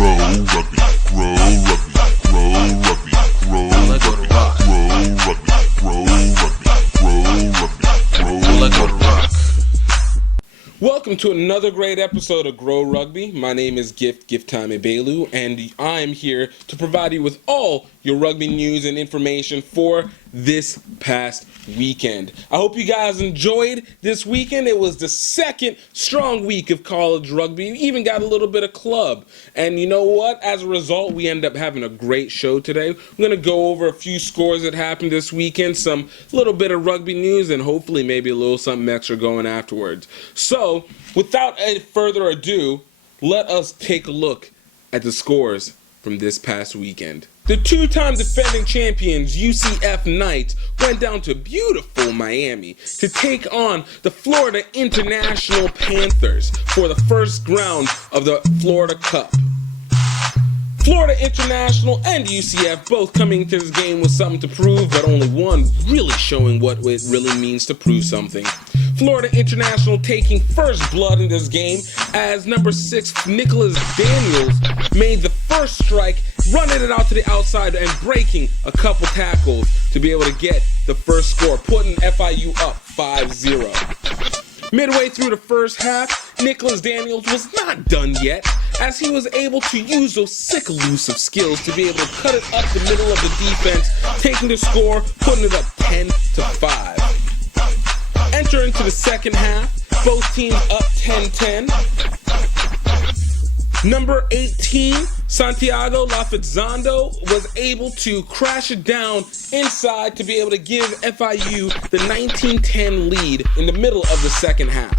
Grow Rugby, Grow Rugby, Grow Rugby, Grow Let go to rock. Grow Rugby, Grow Rugby, Grow Rugby, Grow Let go to rock. Welcome to another great episode of Grow Rugby. My name is Gifttime Ebelu, and I'm here to provide you with all your rugby news and information for this past weekend. I hope you guys enjoyed this weekend. It was the second strong week of college rugby. We even got a little bit of club. And you know what? As a result, we ended up having a great show today. We're going to go over a few scores that happened this weekend, some little bit of rugby news, and hopefully maybe a little something extra going afterwards. So, without any further ado, let us take a look at the scores from this past weekend. The two-time defending champions UCF Knights went down to beautiful Miami to take on the Florida International Panthers for the first round of the Florida Cup. Florida International and UCF both coming to this game with something to prove, but only one really showing what it really means to prove something. Florida International taking first blood in this game as number 6 Nicholas Daniels made the first strike, running it out to the outside and breaking a couple tackles to be able to get the first score, putting FIU up 5-0. Midway through the first half, Nicholas Daniels was not done yet, as he was able to use those sick elusive skills to be able to cut it up the middle of the defense, taking the score, putting it up 10-5. Enter into the second half, both teams up 10-10. Number 18, Santiago Lafizando, was able to crash it down inside to be able to give FIU the 19-10 lead in the middle of the second half.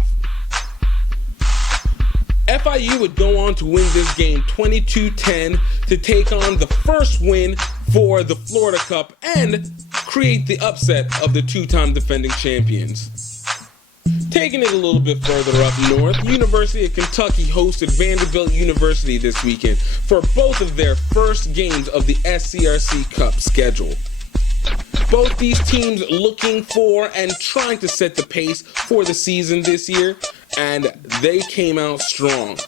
FIU would go on to win this game 22-10 to take on the first win for the Florida Cup and create the upset of the two-time defending champions. Taking it a little bit further up north, University of Kentucky hosted Vanderbilt University this weekend for both of their first games of the SCRC Cup schedule. Both these teams looking for and trying to set the pace for the season this year, and they came out strong.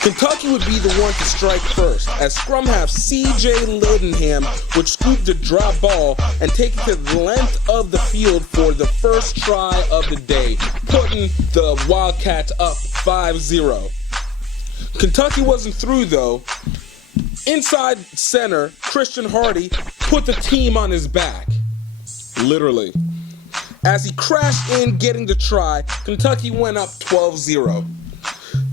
Kentucky would be the one to strike first, as scrum half C.J. Lidenham would scoop the drop ball and take it to the length of the field for the first try of the day, putting the Wildcats up 5-0. Kentucky wasn't through though. Inside center, Christian Hardy put the team on his back, literally. As he crashed in getting the try, Kentucky went up 12-0.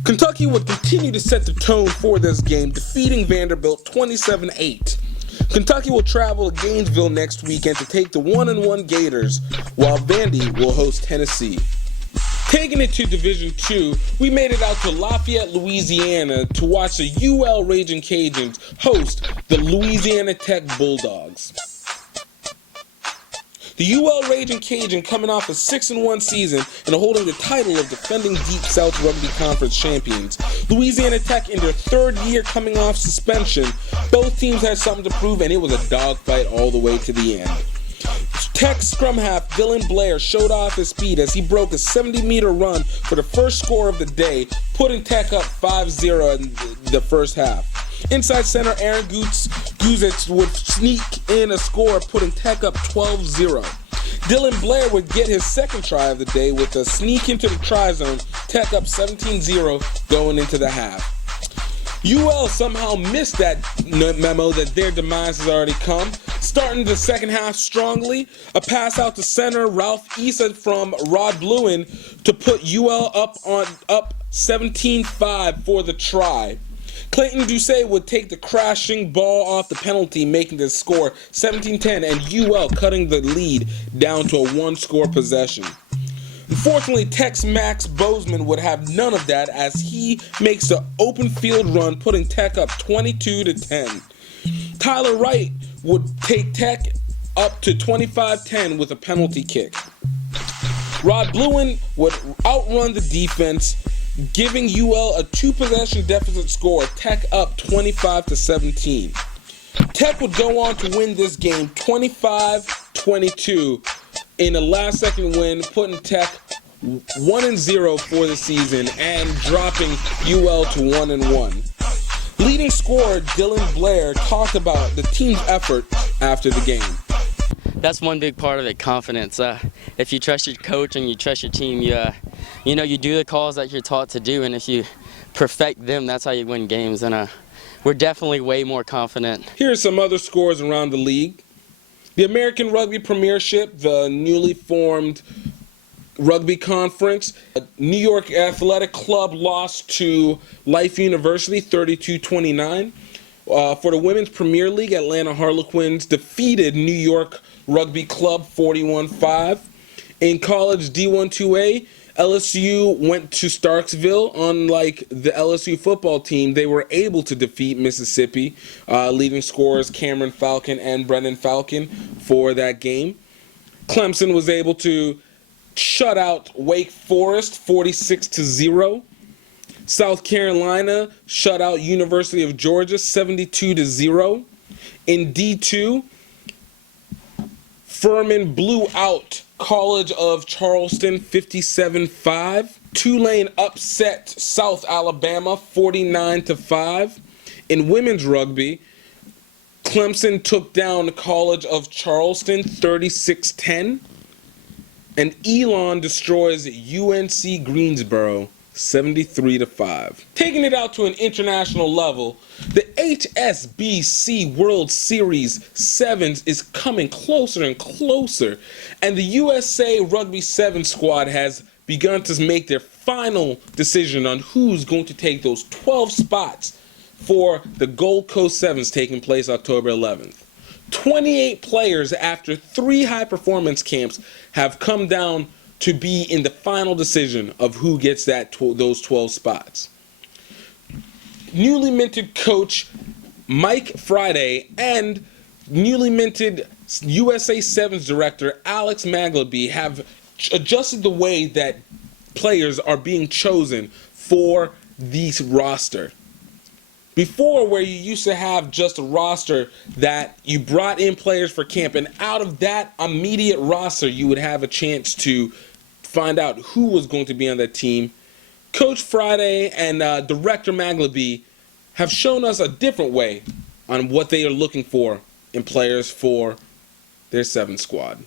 Kentucky would continue to set the tone for this game, defeating Vanderbilt 27-8. Kentucky will travel to Gainesville next weekend to take the 1-1 Gators, while Vandy will host Tennessee. Taking it to Division II, we made it out to Lafayette, Louisiana to watch the UL Raging Cajuns host the Louisiana Tech Bulldogs. The UL Raging Cajun coming off a 6-1 season and holding the title of defending Deep South Rugby Conference champions. Louisiana Tech in their third year coming off suspension. Both teams had something to prove, and it was a dogfight all the way to the end. Tech scrum half Dylan Blair showed off his speed as he broke a 70-meter run for the first score of the day, putting Tech up 5-0 in the first half. Inside center Aaron Guzich would sneak in a score, putting Tech up 12-0. Dylan Blair would get his second try of the day with a sneak into the try zone, Tech up 17-0 going into the half. UL somehow missed that memo that their demise has already come. Starting the second half strongly, a pass out to center Ralph Issa from Rod Bluin to put UL up 17-5 for the try. Clayton Doucet would take the crashing ball off the penalty, making the score 17-10, and UL cutting the lead down to a one-score possession. Unfortunately, Tech's Max Bozeman would have none of that as he makes the open field run, putting Tech up 22-10. Tyler Wright would take Tech up to 25-10 with a penalty kick. Rod Bluin would outrun the defense, giving UL a 2-possession deficit score, Tech up 25-17. Tech would go on to win this game 25-22 in a last-second win, putting Tech 1-0 for the season and dropping UL to 1-1. Leading scorer Dylan Blair talked about the team's effort after the game. That's one big part of it, confidence. If you trust your coach and you trust your team, you do the calls that you're taught to do, and if you perfect them, that's how you win games. And we're definitely way more confident. Here are some other scores around the league. The American Rugby Premiership, the newly formed rugby conference. New York Athletic Club lost to Life University 32-29. For the Women's Premier League, Atlanta Harlequins defeated New York Rugby Club 41-5. In college D1-2A, LSU went to Starksville. Unlike the LSU football team, they were able to defeat Mississippi, leading scorers Cameron Falcon and Brendan Falcon for that game. Clemson was able to shut out Wake Forest 46-0. South Carolina shut out University of Georgia 72-0. In D2, Furman blew out College of Charleston 57-5. Tulane upset South Alabama 49-5. In women's rugby, Clemson took down College of Charleston 36-10. And Elon destroys UNC Greensboro 73-5. Taking it out to an international level, the HSBC World Series Sevens is coming closer and closer, and the USA Rugby 7 squad has begun to make their final decision on who's going to take those 12 spots for the Gold Coast Sevens taking place October 11th. 28 players after 3 high-performance camps have come down to be in the final decision of who gets those 12 spots. Newly minted coach Mike Friday and newly minted USA Sevens director Alex Maglaby have adjusted the way that players are being chosen for this roster. Before, where you used to have just a roster that you brought in players for camp, and out of that immediate roster, you would have a chance to find out who was going to be on that team. Coach Friday and Director Maglaby have shown us a different way on what they are looking for in players for their 7 squad.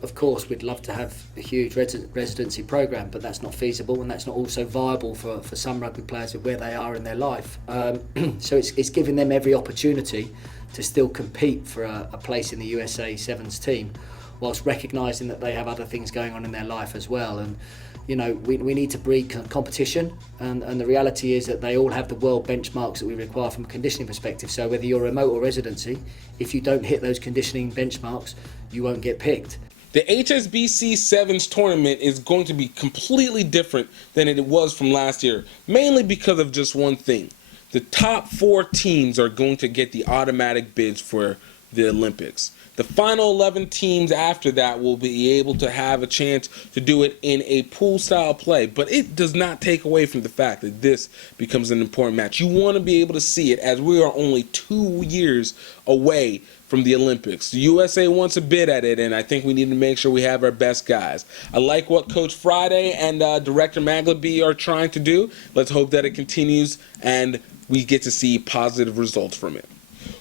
Of course, we'd love to have a huge residency programme, but that's not feasible, and that's not also viable for some rugby players where they are in their life. So it's giving them every opportunity to still compete for a place in the USA Sevens team, whilst recognising that they have other things going on in their life as well. And we need to breed competition, and the reality is that they all have the world benchmarks that we require from a conditioning perspective. So whether you're remote or residency, if you don't hit those conditioning benchmarks, you won't get picked. The HSBC Sevens tournament is going to be completely different than it was from last year, mainly because of just one thing. The top 4 teams are going to get the automatic bids for the Olympics. The final 11 teams after that will be able to have a chance to do it in a pool-style play, but it does not take away from the fact that this becomes an important match. You want to be able to see it, as we are only 2 years away from the Olympics. The USA wants a bid at it, and I think we need to make sure we have our best guys. I like what Coach Friday and Director Maglaby are trying to do. Let's hope that it continues and we get to see positive results from it.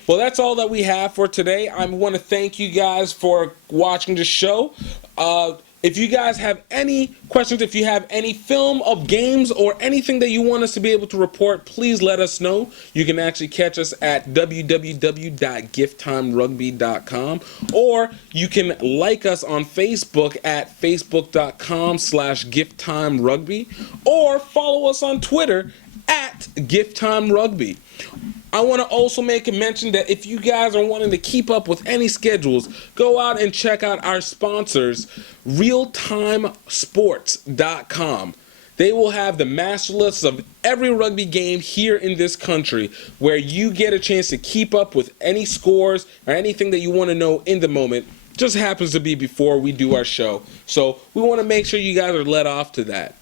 Well, that's all that we have for today. I want to thank you guys for watching the show. If you guys have any questions, if you have any film of games or anything that you want us to be able to report, please let us know. You can actually catch us at www.gifttimerugby.com, or you can like us on Facebook at facebook.com/gifttimerugby, or follow us on Twitter at gifttimerugby. I want to also make a mention that if you guys are wanting to keep up with any schedules, go out and check out our sponsors, realtimesports.com. They will have the master lists of every rugby game here in this country, where you get a chance to keep up with any scores or anything that you want to know in the moment. Just happens to be before we do our show. So we want to make sure you guys are let off to that.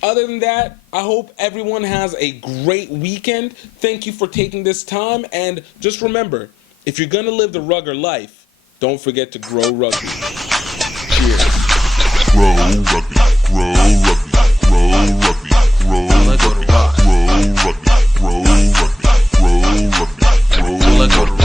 Other than that, I hope everyone has a great weekend. Thank you for taking this time. And just remember, if you're going to live the rugger life, don't forget to grow rugby. Cheers. Grow rugby, grow rugby, grow rugby, grow rugby, grow rugby, grow rugby. feel like a